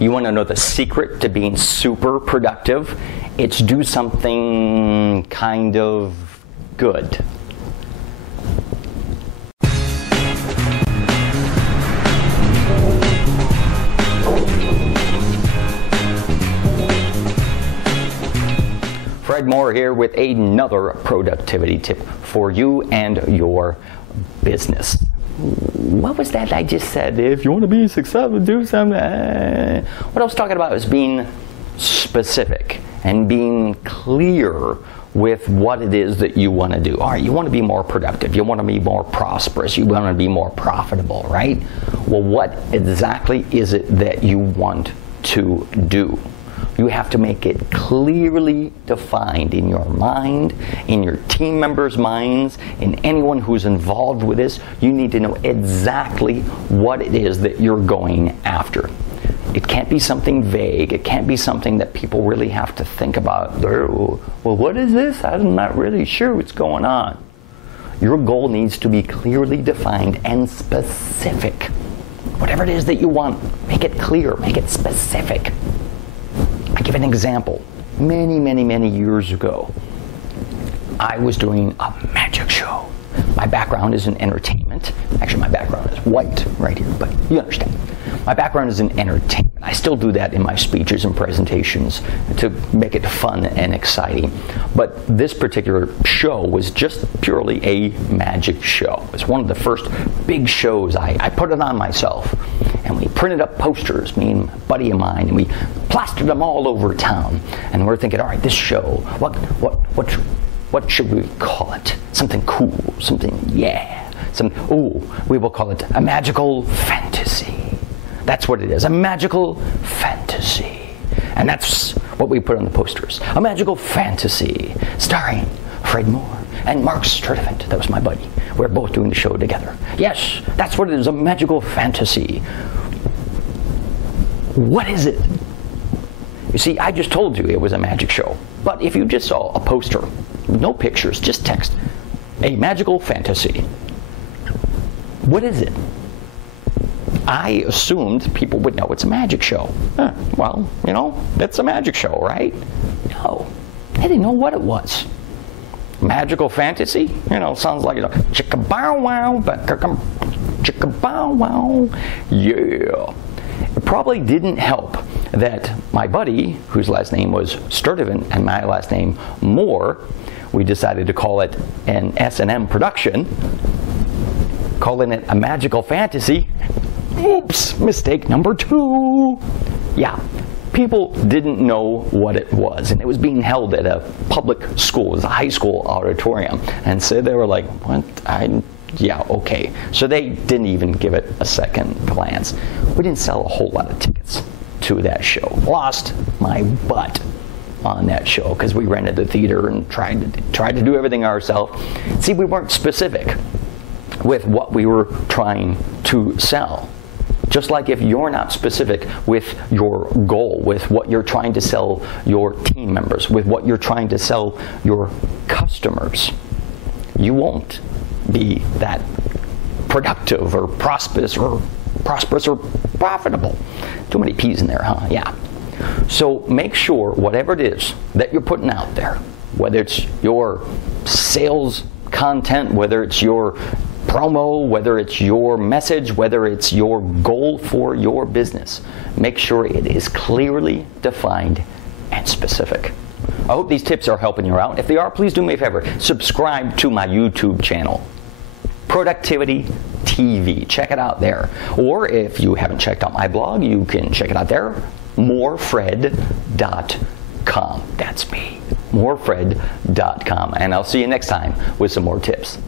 You want to know the secret to being super productive? It's do something kind of good. Fred Moore here with another productivity tip for you and your business. What was that I just said? If you want to be successful, do something. What I was talking about was being specific and being clear with what it is that you want to do. All right, you want to be more productive. You want to be more prosperous. You want to be more profitable, right? Well, what exactly is it that you want to do? You have to make it clearly defined in your mind, in your team members' minds, in anyone who's involved with this. You need to know exactly what it is that you're going after. It can't be something vague. It can't be something that people really have to think about. Well, what is this? I'm not really sure what's going on. Your goal needs to be clearly defined and specific. Whatever it is that you want, make it clear, make it specific. I give an example. Many years ago, I was doing a magic show. My background is in entertainment. Actually, my background is white right here, but you understand. My background is in entertainment. I still do that in my speeches and presentations to make it fun and exciting. But this particular show was just purely a magic show. It's one of the first big shows. I put it on myself. And we printed up posters, me and a buddy of mine, and we plastered them all over town. And we're thinking, all right, this show, what should we call it? Something cool, something, we will call it a magical fantasy. That's what it is, a magical fantasy. And that's what we put on the posters. A magical fantasy, starring Fred Moore and Mark Sturtevant. That was my buddy. We're both doing the show together. Yes, that's what it is, a magical fantasy. What is it? You see, I just told you it was a magic show. But if you just saw a poster, no pictures, just text, a magical fantasy, what is it? I assumed people would know it's a magic show. Well, it's a magic show, right? No, they didn't know what it was. Magical fantasy? Sounds like chicka bow wow, chicka bow wow. Yeah. It probably didn't help that my buddy, whose last name was Sturtevant and my last name Moore, we decided to call it an S&M production, calling it a magical fantasy. Oops, mistake number 2. Yeah. People didn't know what it was, and it was being held at a public school. It was a high school auditorium, and so they were like, what? Okay. So they didn't even give it a second glance. We didn't sell a whole lot of tickets to that show. Lost my butt on that show because we rented the theater and tried to do everything ourselves. See, we weren't specific with what we were trying to sell. Just like if you're not specific with your goal, with what you're trying to sell your team members, with what you're trying to sell your customers, you won't be that productive or prosperous or profitable. Too many P's in there, huh? Yeah. So make sure whatever it is that you're putting out there, whether it's your sales content, whether it's your promo, whether it's your message, whether it's your goal for your business, make sure it is clearly defined and specific. I hope these tips are helping you out. If they are, please do me a favor. Subscribe to my YouTube channel, Productivity TV. Check it out there. Or if you haven't checked out my blog, you can check it out there, morefred.com. That's me, morefred.com. And I'll see you next time with some more tips.